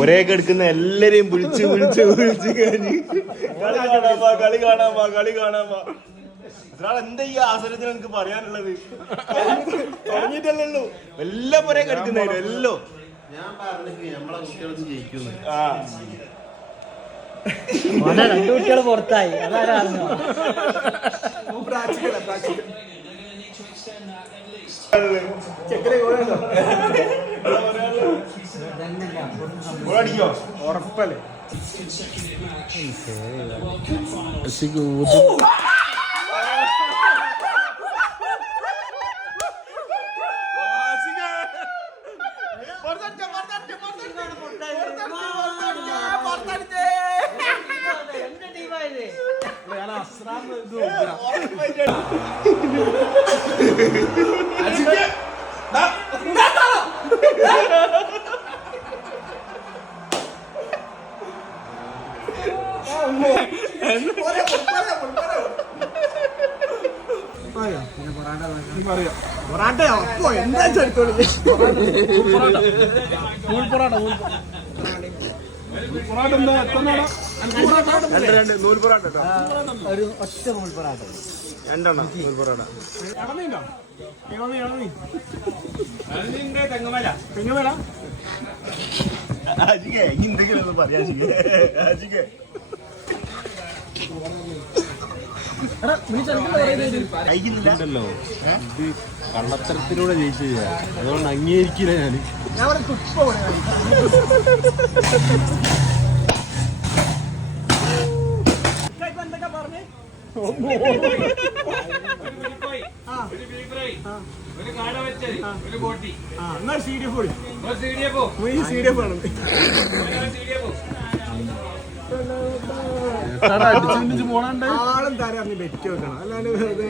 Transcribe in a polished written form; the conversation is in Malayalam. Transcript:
ഒരേ കിടക്കുന്ന എല്ലാരെയും വിളിച്ച് കഴിഞ്ഞ് കളി കാണാൻ എന്താ ഈ അവസരത്തിൽ എനിക്ക് പറയാനുള്ളത്? തുടങ്ങിയിട്ടല്ലോ എല്ലാം ഒരേ കിടക്കുന്നതിന് എല്ലോ ഞാൻ പറഞ്ഞു നമ്മളെ കുട്ടികൾക്ക് ജയിക്കുന്നു. രണ്ടു കുട്ടികൾ പുറത്തായി. അതാരാണോ ഉറപ്പല്ലേ? ഒരു ഒറ്റ നൂൽ പൊറാട്ട, രണ്ടെണ്ണം നൂൽ പൊറോട്ട. തെങ്ങുമല എന്തെങ്കിലും പറയാ ണ്ടല്ലോ ഇത് കള്ളത്തരത്തിലൂടെ ജയിച്ചു. അതുകൊണ്ട് അംഗീകരിക്കില്ല ഞാൻ. എന്തൊക്കെ പറഞ്ഞേ? എന്നാ CDF അടിച്ചു പോണണ്ട് ആളും തരാം, ബെറ്റ് വെക്കണം, അല്ലാണ്ട് വെറുതെ